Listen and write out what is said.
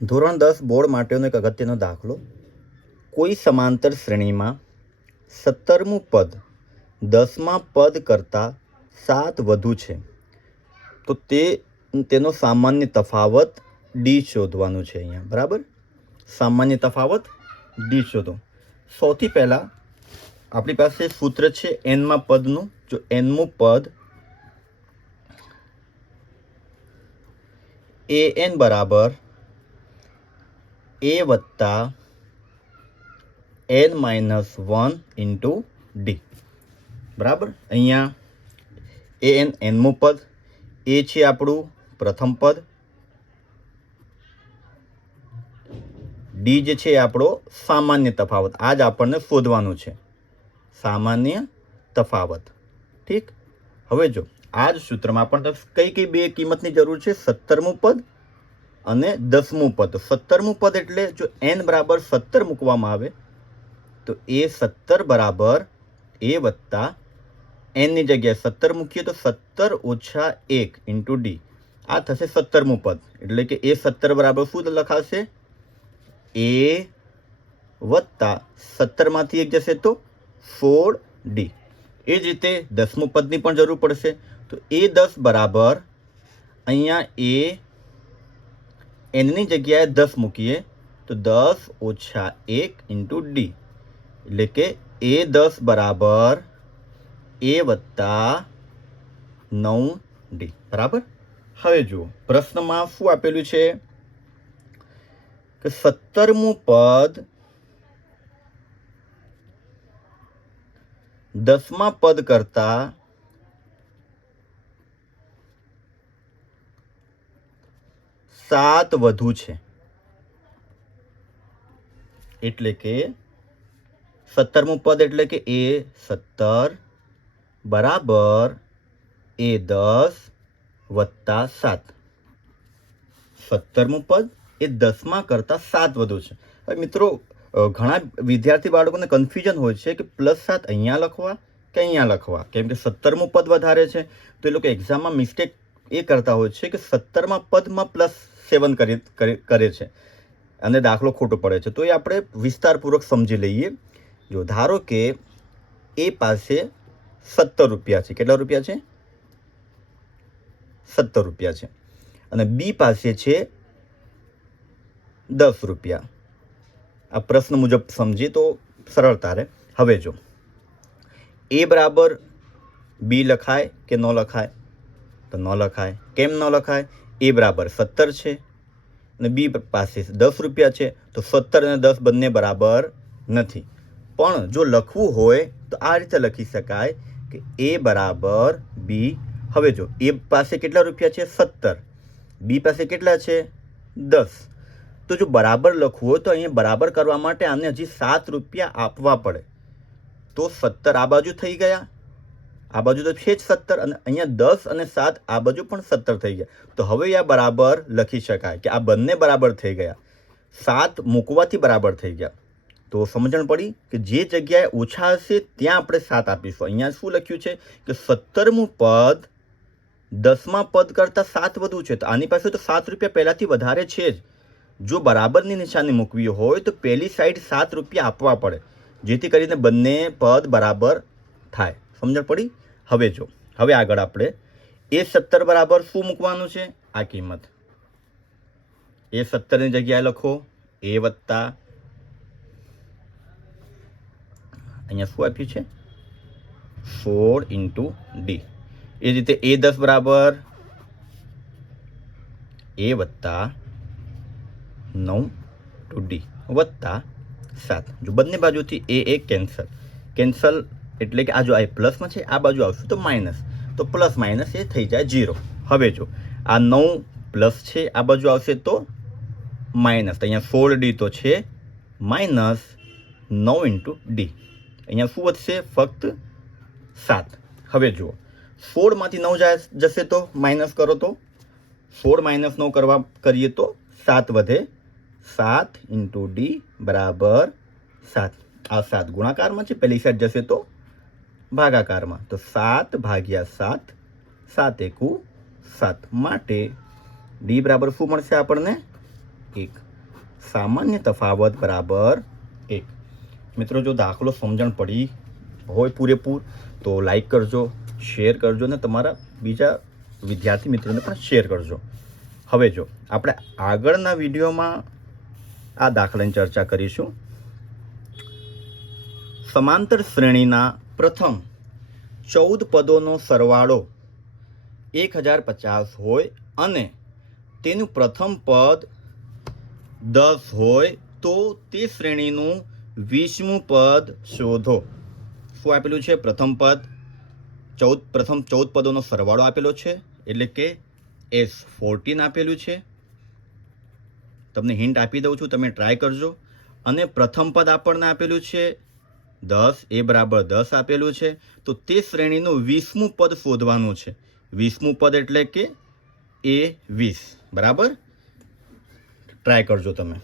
ધોરણ 10 બોર્ડ માટેનો એક અગત્યનો દાખલો. કોઈ સમાંતર શ્રેણીમાં 17મું પદ 10મા પદ કરતાં 7 વધુ છે તો તેનો સામાન્ય તફાવત ડી શોધવાનું છે. અહીંયા બરાબર, સામાન્ય તફાવત ડી શોધો. સૌથી પહેલાં આપણી પાસે સૂત્ર છે એનમાં પદનું. જો એનમું પદ an બરાબર a વત્તા n-1 ઇન્ટુ ડી. બરાબર, અહીંયા an એનમું પદ, એ છે આપણું પ્રથમ પદ, ડી જે છે એ આપણો સામાન્ય તફાવત. આ જ આપણને શોધવાનું છે, સામાન્ય તફાવત. ઠીક, હવે જો આ જ સૂત્રમાં આપણને કઈ બે કિંમતની જરૂર છે? 17મું પદ અને 10મું પદ. 17મું પદ એટલે જો n બરાબર 17 મૂકવામાં આવે તો એ 17 બરાબર a વત્તા nની જગ્યાએ 17 મૂકીએ તો 17 ઓછા 1 ઇન્ટુ ડી. આ થશે 17મું પદ. એટલે કે એ 17 બરાબર શું લખાશે? a વત્તા 17માંથી 1 જશે તો 16d. એ જ રીતે 10મું પદની પણ જરૂર પડશે. તો એ 10 બરાબર અહીંયા એ એનની જગ્યાએ 10 મૂકીએ તો 10 ઓછા 1 ઇન્ટુ ડી. એટલે કે એ 10 બરાબર એ વત્તા 9d. બરાબર. હવે જુઓ પ્રશ્નમાં શું આપેલું છે કે 17મું પદ 10મા પદ કરતા 7 વધુ છે. એટલે કે 17મું પદ એટલે કે એ 17 બરાબર એ 10 વત્તા 7. 17મું પદ એ 10મા કરતાં 7 વધુ છે. હવે મિત્રો, ઘણા વિદ્યાર્થી બાળકોને કન્ફ્યુઝન હોય છે કે +7 અહીંયા લખવા કે અહીંયા લખવા, કેમ કે 17મું પદ વધારે છે. તો એ લોકો એક્ઝામમાં મિસ્ટેક એ કરતા હોય છે કે 17મા પદમાં +7 કરે છે અને દાખલો ખોટો પડે છે. તો એ આપણે વિસ્તારપૂર્વક સમજી લઈએ. જો ધારો કે એ પાસે 17 રૂપિયા છે. કેટલા રૂપિયા છે? 17 રૂપિયા છે. અને બી પાસે છે 10 રૂપિયા. આ પ્રશ્ન મુજબ સમજીએ તો સરળતા રહે. હવે જો એ બરાબર બી લખાય કે ન લખાય? તો ન લખાય. કેમ ન લખાય? એ બરાબર 17 છે અને બી પાસે 10 રૂપિયા છે. તો 17 અને 10 બંને બરાબર નથી. પણ જો લખવું હોય તો આ રીતે લખી શકાય કે એ બરાબર બી. હવે જો એ પાસે કેટલા રૂપિયા છે? 17. બી પાસે કેટલા છે? 10. તો જો બરાબર લખવું હોય તો અહીંયા બરાબર કરવા માટે આને હજી 7 રૂપિયા આપવા પડે. તો 17 આ બાજુ થઈ ગયા, આ બાજુ તો છે જ 17, અને અહીંયા 10 અને 7 આ બાજુ પણ 17 થઈ ગયા. તો હવે આ બરાબર લખી શકાય કે આ બંને બરાબર થઈ ગયા. 7 મૂકવાથી બરાબર થઈ ગયા. તો સમજણ પડી કે જે જગ્યાએ ઓછા હશે ત્યાં આપણે 7 આપીશું. અહીંયા શું લખ્યું છે કે 17મું પદ 10મા પદ કરતાં 7 વધુ છે. તો આની પાસે તો 7 રૂપિયા પહેલાંથી વધારે છે જ. જો બરાબરની નિશાની મૂકવી હોય તો પહેલી સાઈડ 7 રૂપિયા આપવા પડે, જેથી કરીને બંને પદ બરાબર થાય. સમજણ પડી? હવે જો હવે આગળ આપણે એ 17 બરાબર શું મૂકવાનું છે? આ કિંમત એ 17ની જગ્યાએ લખો એ વત્તા અહીંયા શું આપ્યું છે? 16 ઇન્ટુ ડી. એ જ રીતે એ 10 બરાબર એ વત્તા 9 ટુ ડી વત્તા 7. જો બંને બાજુથી એ કેન્સલ એટલે કે આ જો આ પ્લસમાં છે, આ બાજુ આવશે તો માઇનસ, તો પ્લસ માઇનસ એ થઈ જાય 0. હવે જો આ 9 પ્લસ છે, આ બાજુ આવશે તો માઇનસ. તો અહીંયા 16d તો છે માઇનસ 9 ઇન્ટુ ડી. અહીંયા શું વધશે? ફક્ત 7. હવે જુઓ 16માંથી 9 જશે તો માઇનસ કરો તો 16 માઇનસ 9 કરીએ તો 7 વધે. 7 ઇન્ટુ ડી બરાબર 7. આ 7 ગુણાકારમાં છે, પહેલી સાઈડ જશે તો ભાગાકારમાં. તો 7 ભાગ્યા 7, 7 એકુ 7. માટે ડી બરાબર શું મળશે આપણને? 1. સામાન્ય તફાવત બરાબર 1. મિત્રો, જો દાખલો સમજણ પડી હોય પૂરેપૂર તો લાઈક કરજો, શેર કરજો અને તમારા બીજા વિદ્યાર્થી મિત્રોને પણ શેર કરજો. હવે જો આપણે આગળના વિડીયોમાં આ દાખલાની ચર્ચા કરીશું. સમાંતર શ્રેણીના પ્રથમ 14 પદોનો સરવાળો 1050 હોય અને તેનું પ્રથમ પદ 10 હોય તો તે શ્રેણીનું 20મું પદ શોધો. શું આપેલું છે? પ્રથમ 14 પદોનો સરવાળો આપેલો છે, એટલે કે S14 આપેલું છે. તમને હિન્ટ આપી દઉં છું, તમે ટ્રાય કરજો. અને પ્રથમ પદ આપણને આપેલું છે 10, એ બરાબર 10 આપેલું છે. તો તે શ્રેણીનું 20મું પદ શોધવાનું છે. 20મું પદ એટલે કે A20. બરાબર? ટ્રાય કરજો તમે.